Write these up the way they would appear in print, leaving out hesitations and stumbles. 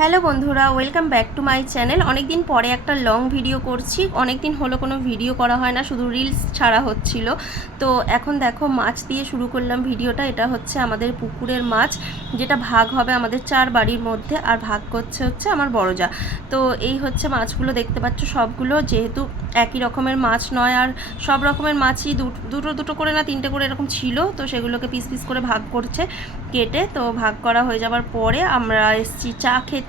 Hello বন্ধুরা, welcome back to my channel. অনেক দিন পরে একটা লং ভিডিও করছি। অনেক দিন হলো কোনো ভিডিও করা হয় না, শুধু রিলস ছাড়া হচ্ছিল। তো এখন দেখো মাছ দিয়ে শুরু করলাম ভিডিওটা। এটা হচ্ছে আমাদের পুকুরের মাছ, যেটা ভাগ হবে আমাদের 4 বাড়ির মধ্যে, আর ভাগ হচ্ছে আমার বড়জা। তো এই হচ্ছে মাছগুলো দেখতে পাচ্ছ, সবগুলো যেহেতু একই রকমের মাছ নয়, আর সব রকমের মাছই দুটো দুটো করে না 3টে করে এরকম ছিল। তো সেগুলোকে পিস পিস করে ভাগ করছে কেটে। তো ভাগ করা হয়ে যাওয়ার পরে আমরা এসেছি চা খেতে।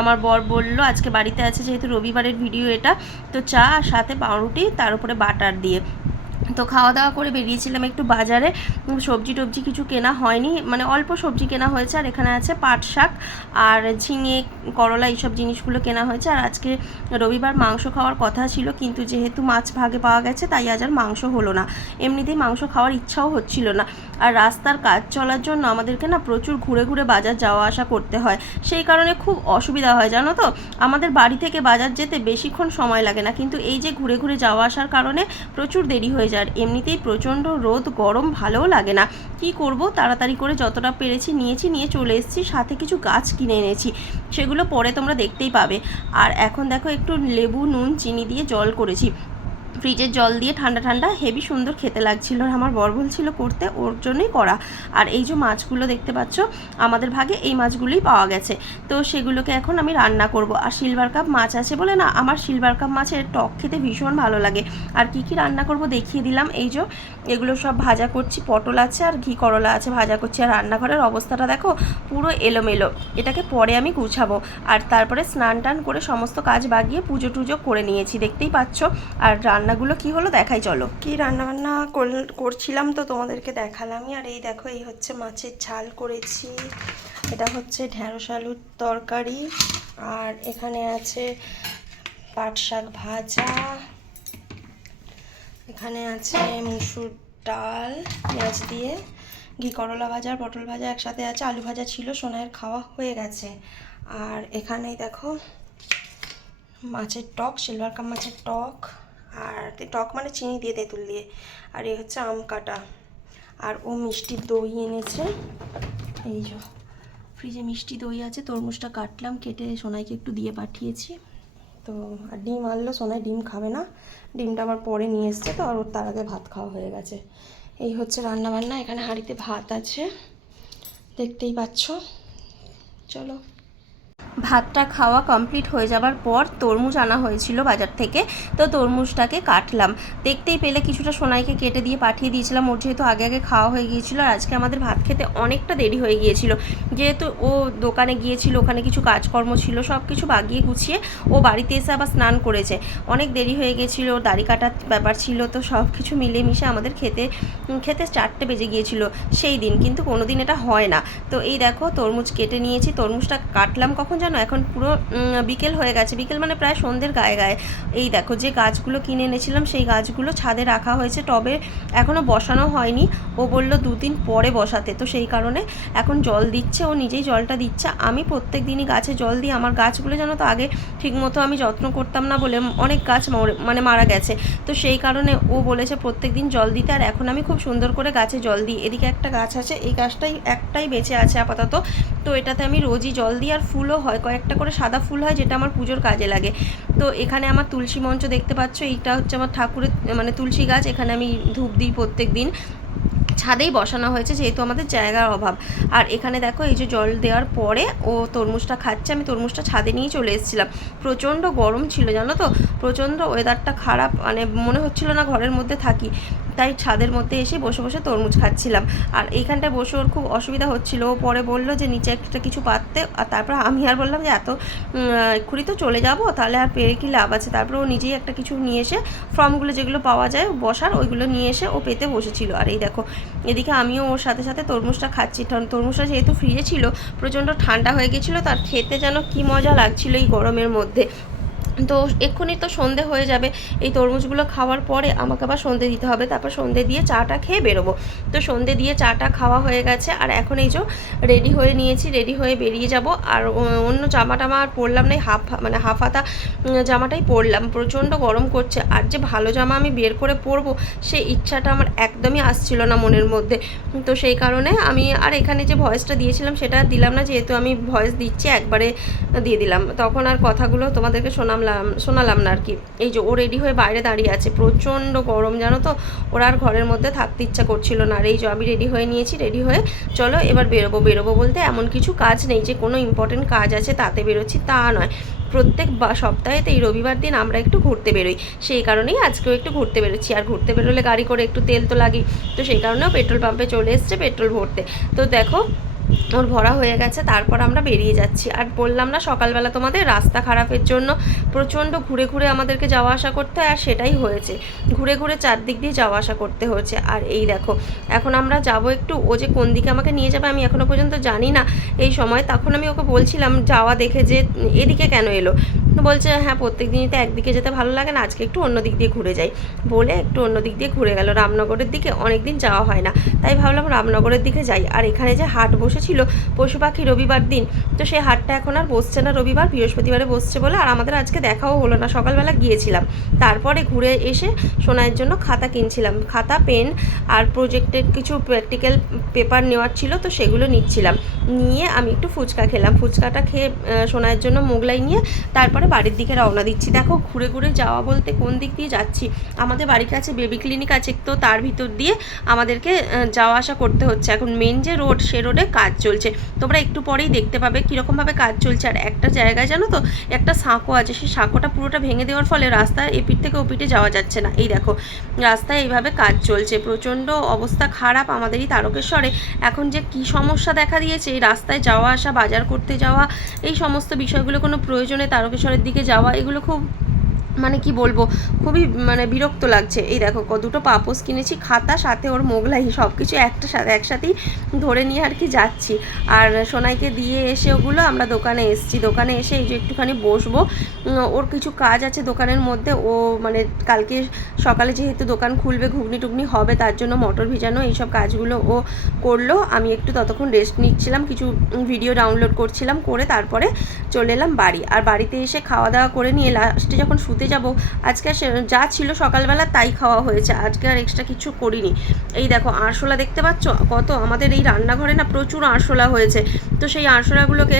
আমার বর বলল আজকে বাড়িতে আছে, যেহেতু রবিবারের ভিডিও এটা, তো চা আর সাথে পাউরুটি, তার উপরে বাটার দিয়ে। তো খাওয়া দাওয়া করে বেরিয়েছিলাম একটু বাজারে। সবজি টবজি কিছু কেনা হয়নি, মানে অল্প সবজি কেনা হয়েছে। আর এখানে আছে পাট শাক আর ঝিঙে, করলা, এইসব জিনিসগুলো কেনা হয়েছে। আর আজকে রবিবার মাংস খাওয়ার কথা ছিল, কিন্তু যেহেতু মাছ ভাগে পাওয়া গেছে তাই আজ আর মাংস হলো না। এমনিতেই মাংস খাওয়ার ইচ্ছাও হচ্ছিল না। আর রাস্তার কাজ চলার জন্য আমাদেরকে না প্রচুর ঘুরে ঘুরে বাজার যাওয়া আসা করতে হয়, সেই কারণে খুব অসুবিধা হয় জানো তো। আমাদের বাড়ি থেকে বাজার যেতে বেশিক্ষণ সময় লাগে না, কিন্তু এই যে ঘুরে ঘুরে যাওয়া আসার কারণে প্রচুর দেরি হয়ে যায়। আর এমনিতেই প্রচণ্ড রোদ, গরম, ভালোও লাগে না। কি করব, তাড়াতাড়ি করে যতটা পেরেছি নিয়ে চলে এসেছি। সাথে কিছু গাছ কিনে এনেছি, সেগুলো পরে তোমরা দেখতেই পাবে। আর এখন দেখো একটু লেবু, নুন, চিনি দিয়ে জল করেছি, ফ্রিজের জল দিয়ে, ঠান্ডা ঠান্ডা, হেভি সুন্দর খেতে লাগছিল। আর আমার বর বলছিল করতে, ওর জন্যই করা। আর এই যে মাছগুলো দেখতে পাচ্ছ, আমাদের ভাগে এই মাছগুলোই পাওয়া গেছে। তো সেগুলোকে এখন আমি রান্না করব। আর সিলভার কাপ মাছ আছে বলে না, আমার সিলভার কাপ মাছের টক খেতে ভীষণ ভালো লাগে। আর কি কি রান্না করব দেখিয়ে দিলাম। এই যে এগুলো সব ভাজা করছি, পটল আছে আর ঘি করলা আছে, ভাজা করছি। আর রান্নাঘরের অবস্থাটা দেখো, পুরো এলোমেলো। এটাকে পরে আমি গুছাবো। আর তারপরে স্নান টান করে সমস্ত কাজ বাগিয়ে পুজো টুজো করে নিয়েছি, দেখতেই পাচ্ছ। আর রান্নাগুলো কি হলো দেখাই, চলো। কি রান্নাবান্না করছিলাম তো তোমাদেরকে দেখালামই। আর এই দেখো, এই হচ্ছে মাছের ঝাল করেছি, এটা হচ্ছে ঢেঁড়স আলুর তরকারি, আর এখানে আছে পাট শাক ভাজা, এখানে আছে মুসুর ডাল পেঁয়াজ দিয়ে, ঘি করলা ভাজা আর পটল ভাজা একসাথে আছে, আলু ভাজা ছিল, সোনাইয়ের খাওয়া হয়ে গেছে। আর এখানেই দেখো মাছের টক, সিলভার কাপ মাছের টক, আর টক মানে চিনি দিয়ে, তেঁতুল দিয়ে। আর এই হচ্ছে আম কাটা। আর ও মিষ্টি দই এনেছে, এই যে ফ্রিজে মিষ্টি দই আছে। তরমুজটা কাটলাম, কেটে সোনাইকে একটু দিয়ে পাঠিয়েছি। তো আর ডিম আনলো, সোনাই ডিম খাবে না, ডিমটা আবার পরে নিয়ে এসছে তো, আর ওর তার আগে ভাত খাওয়া হয়ে গেছে। এই হচ্ছে রান্না বান্না। এখানে হাঁড়িতে ভাত আছে, দেখতেই পাচ্ছ। চলো। ভাতটা খাওয়া কমপ্লিট হয়ে যাবার পর তরমুজ আনা হয়েছিল বাজার থেকে, তো তরমুজটাকে কাটলাম। দেখতেই পেলে কিছুটা সোনাইকে কেটে দিয়ে পাঠিয়ে দিয়েছিলাম, ওর যেহেতু আগে আগে খাওয়া হয়ে গিয়েছিলো। আর আজকে আমাদের ভাত খেতে অনেকটা দেরি হয়ে গিয়েছিল, যেহেতু ও দোকানে গিয়েছিল, ওখানে কিছু কাজকর্ম ছিল, সব কিছু বাগিয়ে গুছিয়ে ও বাড়িতে এসে আবার স্নান করেছে। অনেক দেরি হয়ে গিয়েছিলো, ওর দাড়ি কাটার ব্যাপার ছিল, তো সব কিছু মিলেমিশে আমাদের খেতে 4টে বেজে গিয়েছিল সেই দিন, কিন্তু কোনো দিন এটা হয় না। তো এই দেখো তরমুজ কেটে নিয়েছি। তরমুজটা কাটলাম কখন জানো, এখন পুরো বিকেল হয়ে গেছে, বিকেল মানে প্রায় সন্ধ্যের গায়ে গায়ে। এই দেখো যে গাছগুলো কিনে এনেছিলাম, সেই গাছগুলো ছাদে রাখা হয়েছে টবে, এখনও বসানো হয়নি। ও বলল 2 দিন পরে বসাতে, তো সেই কারণে এখন জল দিচ্ছে, ও নিজেই জলটা দিচ্ছে। আমি প্রত্যেক দিনই গাছে জল দিই। আমার গাছগুলো জানো তো আগে ঠিকমতো আমি যত্ন করতাম না বলে অনেক গাছ মারা গেছে, তো সেই কারণে ও বলেছে প্রত্যেক দিন জল দিতে। আর এখন আমি খুব সুন্দর করে গাছে জল দিই। এদিকে একটা গাছ আছে, এই গাছটাই একটাই বেঁচে আছে আপাতত, তো এটাতে আমি রোজই জল দিই। আর ফুলও হয়, কয়েকটা করে সাদা ফুল হয়, যেটা আমার পুজোর কাজে লাগে। তো এখানে আমার তুলসী মঞ্চ দেখতে পাচ্ছ, এইটা হচ্ছে আমার ঠাকুরের মানে তুলসী গাছ, এখানে আমি ধূপ দিই প্রত্যেক দিন। ছাদেই বসানো হয়েছে যেহেতু আমাদের জায়গার অভাব। আর এখানে দেখো এই যে জল দেওয়ার পরে ও তরমুজটা খাচ্ছে, আমি তরমুজটা ছাদে নিয়ে চলে এসেছিলাম। প্রচণ্ড গরম ছিল জানো তো, প্রচণ্ড ওয়েদারটা খারাপ, মানে মনে হচ্ছিল না ঘরের মধ্যে থাকি, তাই ছাদের মধ্যে এসে বসে বসে তরমুজ খাচ্ছিলাম। আর এইখানটায় বসে ওর খুব অসুবিধা হচ্ছিল, ও পরে বললো যে নিচে একটা কিছু পাততে। আর তারপর আমি আর বললাম যে এত এক্ষুনি তো চলে যাব, তাহলে আর পেরে কি লাভ আছে। তারপর ও নিজেই একটা কিছু নিয়ে এসে, ফর্মগুলো যেগুলো পাওয়া যায় বসার, ওইগুলো নিয়ে এসে ও পেতে বসেছিল। আর এই দেখো এদিকে আমিও ওর সাথে সাথে তরমুজটা খাচ্ছি। তরমুজটা যেহেতু ফ্রিজে ছিল, প্রচণ্ড ঠান্ডা হয়ে গেছিলো, তার খেতে যেন কি মজা লাগছিল এই গরমের মধ্যে। তো এক্ষুনি তো সন্ধে হয়ে যাবে, এই তরমুজগুলো খাওয়ার পরে আমাকে আবার সন্ধে দিতে হবে, তারপর সন্ধে দিয়ে চাটা খেয়ে বেরোবো। তো সন্ধে দিয়ে চাটা খাওয়া হয়ে গেছে, আর এখন এই যে রেডি হয়ে নিয়েছি, রেডি হয়ে বেরিয়ে যাব। আর অন্য জামা টামা আর পরলাম না, হাফ হাতা জামাটাই পরলাম, প্রচণ্ড গরম করছে। আর যে ভালো জামা আমি বের করে পরবো সেই ইচ্ছাটা আমার একদমই আসছিল না মনের মধ্যে। তো সেই কারণে আমি আর এখানে যে ভয়েসটা দিয়েছিলাম সেটা দিলাম না, যেহেতু আমি ভয়েস দিচ্ছি একবারে দিয়ে দিলাম, তখন আর কথাগুলো তোমাদেরকে শোনালাম না আর কি। এই যে ও রেডি হয়ে বাইরে দাঁড়িয়ে আছে, প্রচণ্ড গরম জানো তো, ওরা আর ঘরের মধ্যে থাকতে ইচ্ছা করছিল না। আর এই যে আমি রেডি হয়ে নিয়েছি, রেডি হয়ে চলো এবার বেরোবো বলতে এমন কিছু কাজ নেই যে কোনো ইম্পর্টেন্ট কাজ আছে তাতে বেরোচ্ছি, তা নয়। প্রত্যেক সপ্তাহেতে এই রবিবার দিন আমরা একটু ঘুরতে বেরোই, সেই কারণেই আজকেও একটু ঘুরতে বেরোচ্ছি। আর ঘুরতে বেরোলে গাড়ি করে একটু তেল তো লাগে, তো সেই কারণেও পেট্রোল পাম্পে চলে এসছে পেট্রোল ভরতে। তো দেখো ওর ভরা হয়ে গেছে, তারপর আমরা বেরিয়ে যাচ্ছি। আর বললাম না সকালবেলা তোমাদের রাস্তা খারাপের জন্য প্রচণ্ড ঘুরে ঘুরে আমাদেরকে যাওয়া আসা করতে হয়, আর সেটাই হয়েছে, ঘুরে ঘুরে চারদিক দিয়ে যাওয়া আসা করতে হয়েছে। আর এই দেখো এখন আমরা যাব একটু, ও যে কোন দিকে আমাকে নিয়ে যাবে আমি এখনও পর্যন্ত জানি না এই সময়। তখন আমি ওকে বলছিলাম যাওয়া দেখে যে এদিকে কেন এলো, বলছে হ্যাঁ প্রত্যেক দিনই তো একদিকে যেতে ভালো লাগে না, আজকে একটু অন্য দিক দিয়ে ঘুরে যাই, বলে একটু অন্য দিক দিয়ে ঘুরে গেল। রামনগরের দিকে অনেক দিন যাওয়া হয় না, তাই ভাবলাম রামনগরের দিকে যাই। আর এখানে যে হাট বসেছিল পশু পাখি রবিবার দিন, তো সেই হাটটা এখন আর বসছে না, রবিবার বৃহস্পতিবারে বসছে বলে। আর আমাদের আজকে দেখাও হলো না, সকালবেলা গিয়েছিলাম, তারপরে ঘুরে এসে সোনাইয়ের জন্য খাতা কিনছিলাম, খাতা পেন আর প্রজেক্টের কিছু প্র্যাকটিক্যাল পেপার নেওয়ার ছিল, তো সেগুলো নিচ্ছিলাম। নিয়ে আমি একটু ফুচকা খেলাম, ফুচকাটা খেয়ে সোনাইয়ের জন্য মোগলাই নিয়ে তারপরে বাড়ির দিকে রওনা দিচ্ছি। দেখো ঘুরে ঘুরে যাওয়া বলতে কোন দিক দিয়ে যাচ্ছি, আমাদের বাড়ির কাছে বেবি ক্লিনিক আছে, তো তার ভিতর দিয়ে আমাদেরকে যাওয়া আসা করতে হচ্ছে। এখন মেন যে রোড সে রোডে কাজ চলছে, তোমরা একটু পরেই দেখতে পাবে কীরকমভাবে কাজ চলছে। আর একটা জায়গায় জানো তো একটা সাঁকো আছে, সেই সাঁকোটা পুরোটা ভেঙে দেওয়ার ফলে রাস্তায় এপিঠ থেকে ওপিঠে যাওয়া যাচ্ছে না। এই দেখো রাস্তায় এইভাবে কাজ চলছে, প্রচণ্ড অবস্থা খারাপ আমাদের এই তারকেশ্বরে। এখন যে কি সমস্যা দেখা দিয়েছে, এই রাস্তায় যাওয়া আসা, বাজার করতে যাওয়া, এই সমস্ত বিষয়গুলো কোনো প্রয়োজনে তারকেশ্বরের দিকে যাওয়া, এগুলো খুব মানে কি বলবো, খুবই মানে বিরক্ত লাগছে। এই দেখো দুটো পাপোশ কিনেছি, খাতা সাথে ওর মোগলাই, সব কিছু একসাথেই ধরে নিয়ে আর কি যাচ্ছি। আর সোনাইকে দিয়ে এসে ওগুলো আমরা দোকানে এসেছি, দোকানে এসে এই যে একটুখানি বসবো, ওর কিছু কাজ আছে দোকানের মধ্যে। ও মানে কালকে সকালে যেহেতু দোকান খুলবে, ঘুগনি টুগনি হবে, তার জন্য মটর ভিজানো এইসব কাজগুলো ও করলো। আমি একটু ততক্ষণ রেস্ট নিচ্ছিলাম, কিছু ভিডিও ডাউনলোড করছিলাম, করে তারপরে চলে এলাম বাড়ি। আর বাড়িতে এসে খাওয়া দাওয়া করে নিয়ে লাস্টে যখন শুতে যাব, আজকে যা ছিল সকালবেলা তাই খাওয়া হয়েছে, আজকে আর এক্সট্রা কিছু করিনি। এই দেখো আরশোলা দেখতে পাচ্ছ কত, আমাদের এই রান্নাঘরে না প্রচুর আরশোলা হয়েছে, তো সেই আরশোলাগুলোকে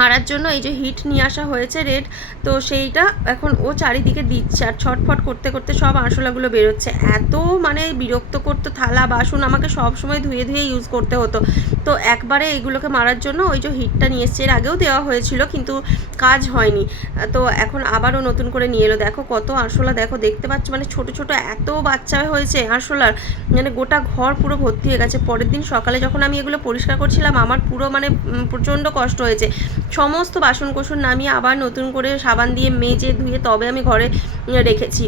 মারার জন্য এই যে হিট নিয়ে আসা হয়েছে রেড, তো সেইটা এখন ও চারিদিকে দিচ্ছে, আর ছটফট করতে করতে সব আরশোলাগুলো বেরোচ্ছে। এত মানে বিরক্ত করতো, থালা বাসন আমাকে সব সময় ধুয়ে ধুয়ে ইউজ করতে হতো। তো একবারে এগুলোকে মারার জন্য ওই যে হিটটা নিয়ে এসছে, এর আগেও দেওয়া হয়েছিল কিন্তু কাজ হয়নি, তো এখন আবারও নতুন করে নিয়ে এলো। দেখো কত আরশোলা, দেখো দেখতে পাচ্ছ, মানে ছোট ছোট এত বাচ্চা হয়েছে আরশোলার, মানে গোটা ঘর পুরো ভর্তি হয়ে গেছে। পরের দিন সকালে যখন আমি এগুলো পরিষ্কার করছিলাম, আমার পুরো মানে প্রচণ্ড কষ্ট হয়েছে। সমস্ত বাসন কোসন নামিয়ে আবার নতুন করে সাবান দিয়ে মেজে ধুয়ে তবে আমি ঘরে রেখেছি,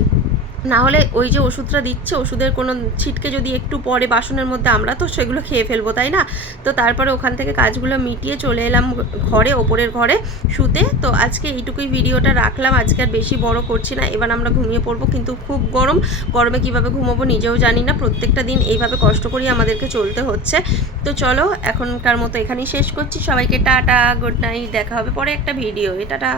না হলে ওই যে ওষুধটা দিচ্ছে, ওষুধের কোনো ছিটকে যদি একটু পরে বাসনের মধ্যে, আমরা তো সেগুলো খেয়ে ফেলবো তাই না। তো তারপরে ওখান থেকে কাজগুলো মিটিয়ে চলে এলাম ঘরে, ওপরের ঘরে শুতে। তো আজকে এইটুকুই ভিডিওটা রাখলাম, আজকে আর বেশি বড় করছি না। এবার আমরা ঘুমিয়ে পড়বো, কিন্তু খুব গরমে কিভাবে ঘুমাবো নিজেও জানি না, প্রত্যেকটা দিন এইভাবে কষ্ট করি আমাদেরকে চলতে হচ্ছে। তো চলো এখনকার মতো এখানেই শেষ করছি, সবাইকে টাটা, গুড নাইট, দেখা হবে পরে একটা ভিডিও, টাটা।